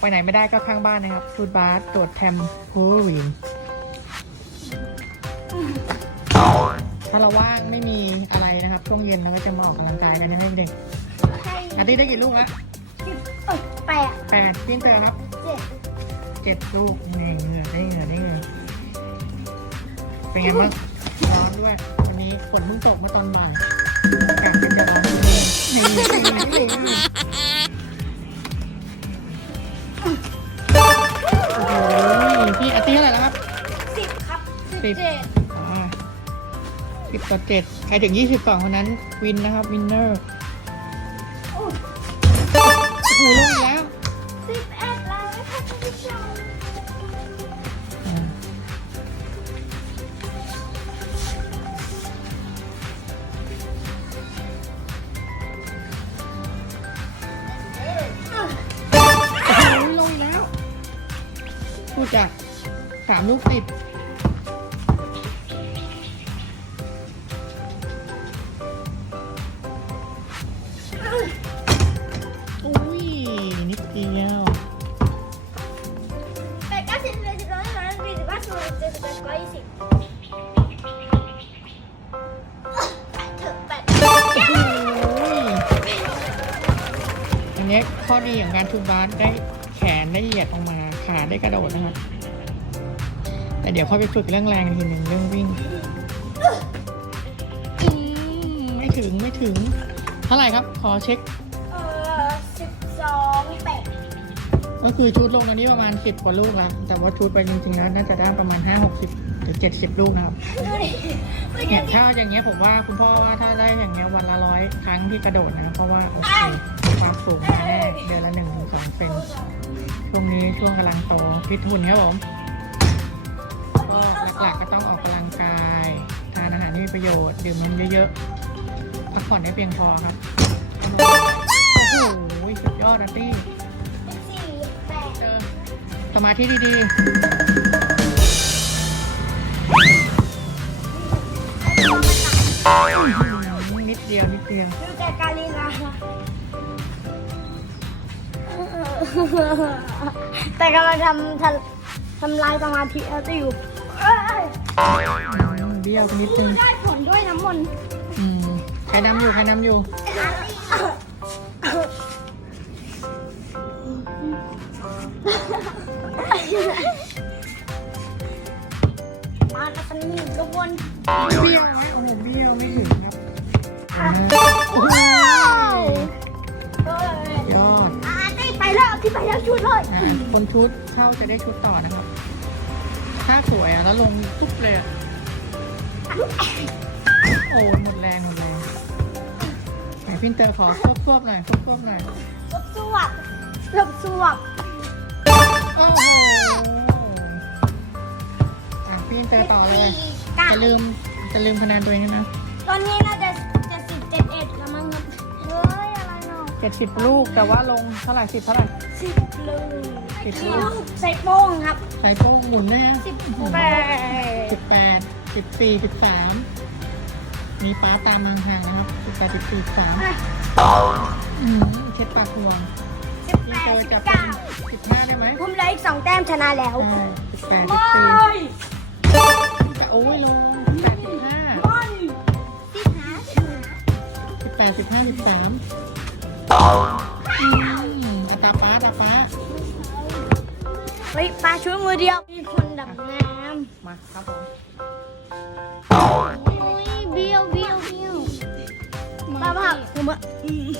ไปไหนไม่ได้ก็ข้างบ้านนะครับฟูดบาร์ตรวจแทมโฮโลวีนถ้าเราว่างไม่มีอะไรนะครับช่วงเย็นเราก็จะมาออกกำลังกายกันนะให้เด็กให้อาทิตย์ได้กี่ลูกละสิบเอ้ยแปดแปดพี่เตอร์ครับเจ็ดเจ็ดลูกนี่เหงื่อได้เหงื่อได้เหงื่อเป็นไงบ้างร้อนด้วยวันนี้ฝนเพิ่งตกเมื่อตอนบ่ายอากาศเป็นจะร้อนนิดนึงนี่ เท่าไหร่แล้วครับสิบครับสิสิบบเจ็ดสิบต่อเจ็ดใครถึงยี่สิบสองคนนั้นวินนะครับวินเนอร์โอ้ยโอ้โหลงอีกแล้วสิบเอ็ดแล้วนะคะท่านผู้ชมอ่าโอ้โหลงอีกแล้วพูดจากสามลูกติด อุ้ย นิดเดียวแปดเก้าสิบสิบเอ็ดสิบสองสิบสามสิบสี่สิบห้าสิบหกสิบเจ็ดสิบแปดสิบเก้ายี่สิบแปดเถอะแปดโอ้โหอันนี้ข้อดีของการทุบบาสได้แขนได้เหยียดออกมา ขาได้กระโดดนะครับ แต่เดี๋ยวค่อยไปฝึกเรื่องแรงอีกทีหนึ่งเรื่องวิ่งอืมไม่ถึงไม่ถึง เท่าไหร่ครับ ขอเช็ค เออสิบสองแปดก็คือชุดลงตอนนี้ประมาณสิบกว่าลูกแล้วแต่ว่าชุดไปจริงๆแล้วน่าจะได้ประมาณห้าหกสิบหรือเจ็ดสิบลูกนะครับ ดูดิไม่เนี่ได้ยถ้าอย่างเงี้ยผมว่าคุณพ่อว่าถ้าได้อย่างเงี้ยวันละร้อยครั้งที่กระโดดนะเพราะว่าโอเคความสูงแน่เดือนละหนึ่งถึงสองเซนช่วงนี้ช่วงกำลังโตฟิตหุ่นครับผมก็ หลักๆก็ต้องออกกำลังกาย ทานอาหารที่มีประโยชน์ ดื่มนมเยอะๆ พักผ่อนให้เพียงพอครับ โอ้โหสุดยอดนะตี้สิบสี่แปดเจอสมาธิดีๆ นิดเดียว นิดเดียว ดูแต่กาลีลาแต่กำลังทำทำทำลายสมาธิแล้วจะอยู่ เอ้ยอืมเบี้ยวไปนิดนึงได้ผลด้วยน้ำมนต์อืมใครนำอยู่ใครนำอยู่ มาแล้วกันนี่ทุกคนเบี้ยวไหมโอ้โหเบี้ยวไม่ถึงครับอ่าโอ้โหเอ้ยยอดอ่าได้ไปแล้วที่ไปแล้วชุดเลยอ่าคนชุดเช่าจะได้ชุดต่อนะครับ ถ้าสวยอะแล้วลงปุ๊บเลยอะโอ้ยหมดแรงหมดแรงไหนพินเตอร์ขอควบควบๆหน่อยควบควบๆหน่อยลบสวบลบสวบโอ้โหอะพี่พินเตอร์ต่อเลยกัจะลืมจะลืมคะแนนตัวเองนะตอนนี้น่าจะเจ็ดสิบเจ็ดเอ็ดแล้วมั้งครับเฮ้ยอะไรเนาะเจ็ดสิบลูกแต่ว่าลงเท่าไหร่สิบเท่าไหร่ สิบลูกสิบลูลูกกใส่โป้งครับใส่โป้งหมุนนะฮะสิบแปดสิบแปดสิบสี่สิบสามมีป้าตามห่างๆนะครับสิบแปดสิบสี่สิบสามอืมเช็ดปากห่วงสิบพี่แปเจดอสิจะบเป็นเก้าสิบห้าได้ไหมผมเหลืออีกสองแต้มชนะแล้วใช่สิบแปดไม่สิบสี่แต่โอ้ยลงสิบแปดสิบห้าไม่สิบห้าสิบห้าสิบแปดสิบห้าสิบสาม อืมอัตราป้าอัตราป้าเฮ้ยปลาช่วยมือเดียว มีคนดับน้ำมาครับผมโอ้ยเบี้ยวเบี้ยวเบี้ยวปลาผักผมอะอืมอุ้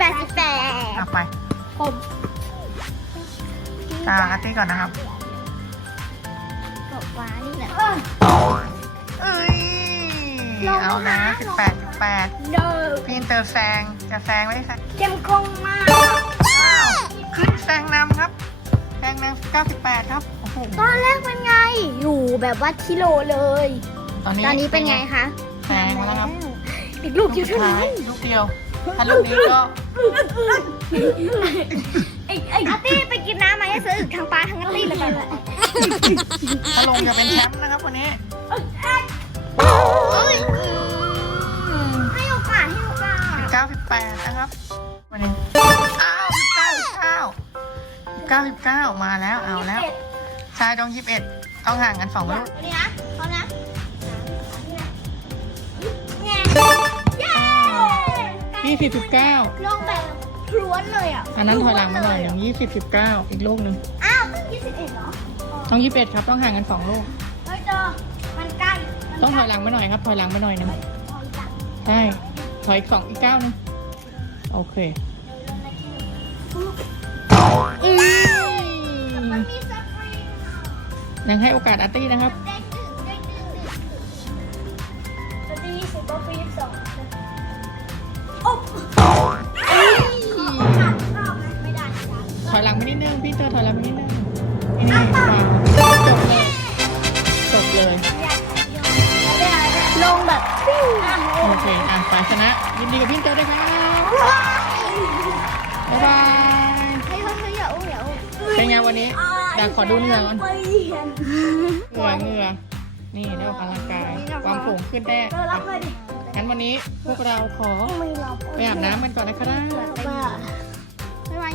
แปดสิบแปดเอาไปผมตาอาร์ตี้ก่อนนะครับกับฟ้านี่แหละเอ้ยลงเอานะนะสิบแปดสิบแปดเดิมพี่อินเตอร์แซงจะแซงไม่ได้แซงเข้มข้นมากอ้าวขึ้นแซงนำครับแซงนำ98ครับโอ้โอ้โหตอนแรกเป็นไง อยู่แบบว่ากิโลเลย ตอนนี้ตอนนี้เป็นไงคะแซงมาแล้วครับอีกลูกเดียวเท่าท้านั้ยนลูกเดียวถ้าลูกนี้ก็ ไอ้ไอ้อาร์ตี้ไปกินน้ำมาให้ซื้อทางปลาทางอาร์ตี้เลยกันถ้าลงจะเป็นแชมป์นะครับวันนี้ให้โอกาสให้โอกาส98นะครับวันนี้อ้าว19 19มาแล้วเอาแล้วชายต้อง21ต้องห่างกัน2ลูกนี่นะเขานะ 20 19ลงแบบพรวนเลยอะอันนั้นถอยหลังมาหน่อยหนึ่ง20 19อีกลูกหนึ่งอ้าวเพิ่งยี่สิบเอ็ดเหรอต้อง21ครับต้องห่างกัน2ลูกเฮ้ยเจอมันใกล้มันต้องถอยหลังมาหน่อยครับถอยหลังมาหน่อยหนึงใช่ถอยอีกสองอีกเก้านึงโอเคอืมมันมีสปริงยังให้โอกาสอาร์ตี้นะครับ เตอร์ถอยหลังไปนิดนึงนี่วางจบเลยจบเลย ลงแบบปิ้วโอเค อะฝ่ายชนะ ยินดีกับพี่เตอร์ด้วยครับบ๊ายบายเฮ้ยเฮ้ยเฮ้ยอย่าอุ้มอย่าอุ้มเป็นไงวันนี้อยากขอดูเหงื่อก่อนเหงื่อเหงื่อนี่ได้ออกกำลังกายความสูงขึ้นแน่เออรับเลยดิงั้นวันนี้พวกเราขอไม่รับไปอาบน้ำกันก่อนนะครับบ๊ายบาย